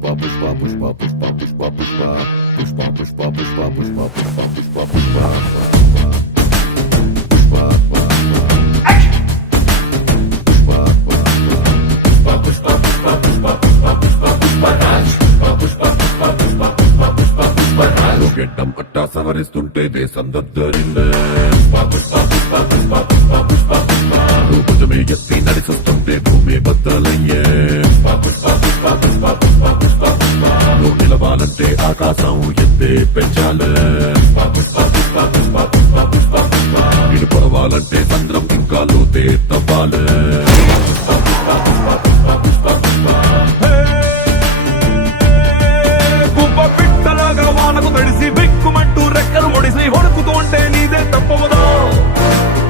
Pushpa, Pushpa, Pushpa, Pushpa, Pushpa, Pushpa, Pushpa, Pushpa, Pushpa, Pushpa, Pushpa, Pushpa, Pushpa, గెడ్డం పట్టా సవరిస్తుంటే దేశం దద్దరిందే భుజమే ఎత్తి నడిచొస్తుంటే భూమి బద్దలయ్యే నువ్వు నిలవాలంటే ఆకాశం ఎత్తే పెంచాలే ఇటు పొడవాలంటే చంద్రం ఇంకా లోతే తవ్వాలే వానకు తడిసి బిక్కుమంటూ రెక్కలు ముడిసి వణుకుతోంటే నీదే తప్పవదా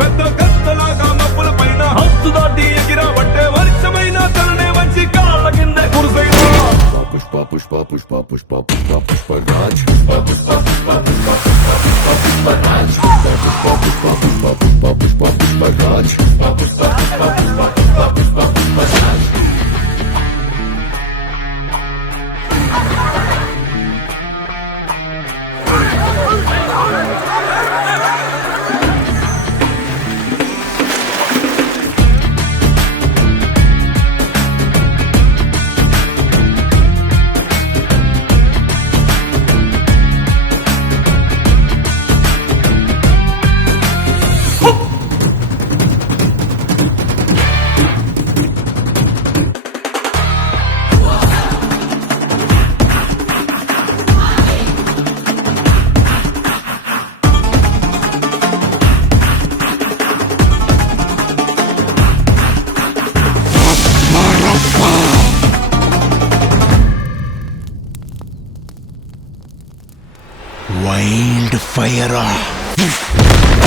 పెద్ద కత్తలాగా మబ్బుల పైన హద్దు దాటి ఎగిరావంటే వర్షమైన తలనే వంచి కాళ్ళ కింద కురుసైనా పుష్ప పుష్ప పుష్ప పుష్ప పుష్ప పుష్ప రాజ్ పుష్ప పుష్ప పుష్ప పుష్ప పుష్ప పుష్ప రాజ్ పుష్ప పుష్ప పుష్ప పుష్ప పుష్ప పుష్ప రాజ్ పుష్ప పుష్ప పుష్ప పుష్ప పుష్ప పుష్ప రాజ్ WILDFIRE.